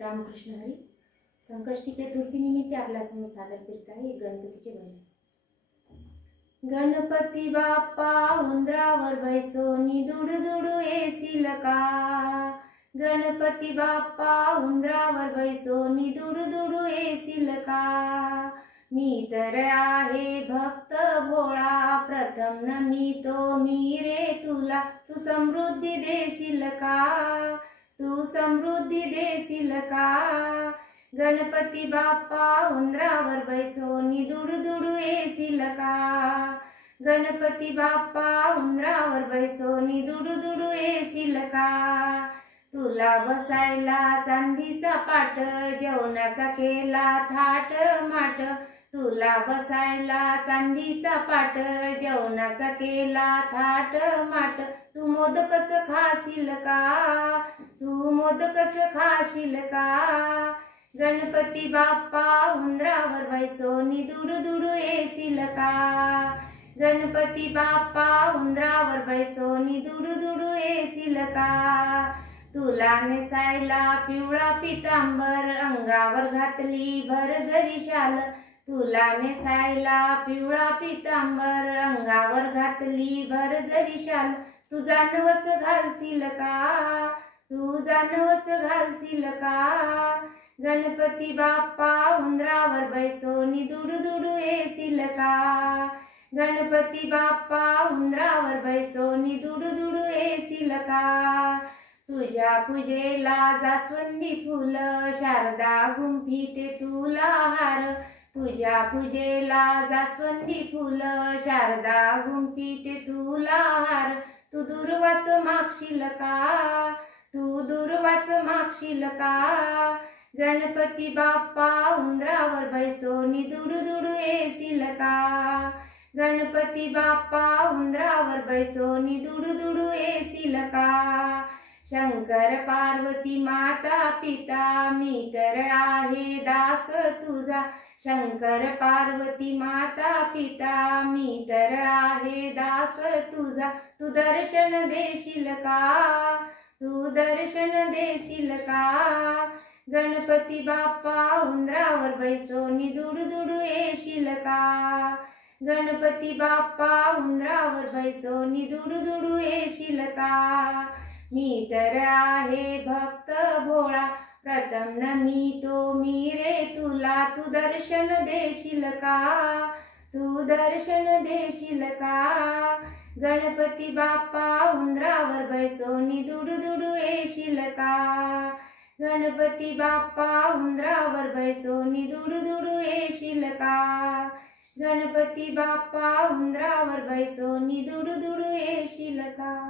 रामकृष्ण हरी. संकष्टी चतुर्थी निमित्त आपल्या समोर सादर करीत आहे गणपतीचे भजन. गणपती बाप्पा उंदरावर बैसोनी दुडू दुडू येशील का. गणपती बाप्पा उंदरावर बैसोनी दुडू दुडू येशील का. मी तर आहे भक्त भोळा प्रथम नमितो मी रे तुला. तू समृद्धी देशील का. तू समृद्धी देशील का. गणपती बाप्पा उंदरावर बैसोनी दुडू दुडू येशील का. गणपती बाप्पा उंदरावर बैसोनी दुडू दुडू येशील का. तुला बसायला चांदीचा पाट जेवणाचा केला थाट माट. तुला बसायला चांदीचा पाट जेवणाचा केला थाट माट. तू मोदकच खाशील का. तू मोदकच खाशील का. गणपती बाप्पा उंदरावर बैसोनी दुडू दुडू येशील का. गणपती बाप्पा उंदरावर बैसोनी दुडू दुडू येशील का. तुला नेसायला पिवळा पितांबर अंगावर घातली भरजरी शाल. तुला नेसायला पिवळा पितांबर अंगावर घातली भरजरी शाल. तू जानवच घालशील का. तू जानवच घालशील का. गणपती बाप्पा उंदरावर बैसोनी दुडू दुडू येशील का. गणपती बाप्पा उंदरावर बैसोनी दुडू दुडू येशील का. तुझ्या पूजेला जास्वंदी फुल शारदा गुंफीते तुला हार. तुझ्या पूजेला जास्वंदी फुल शारदा गुंफीते तुला हार. तू दुर्वाच मागशील का. तू दुर्वाच मागशील का. गणपती बाप्पा उंदरावर बैसोनी दुडू दुडू येशील का. गणपती बाप्पा उंदरावर बैसोनी दुडू दुडू येशील का. शंकर पार्वती माता पिता मी तर आहे दास तुझा. शंकर पार्वती माता पिता मी तर आहे दास तुझा. तू दर्शन देशील का. तू दर्शन देशील का. गणपती बाप्पा उंदरावर बैसोनी दुडू दुडू येशील का. गणपती बाप्पा उंदरावर बैसोनी दुडू दुडू येशील का. मी तर आहे भक्त भोळा प्रथम नमितो मी रे तुला. तू दर्शन देशील का. तू दर्शन देशील का. गणपती बाप्पा उंदरावर बैसोनी दुडू दुडू येशील का. गणपती बाप्पा उंदरावर बैसोनी दुडू दुडू येशील का. गणपती बाप्पा उंदरावर बैसोनी दुडू दुडू येशील का.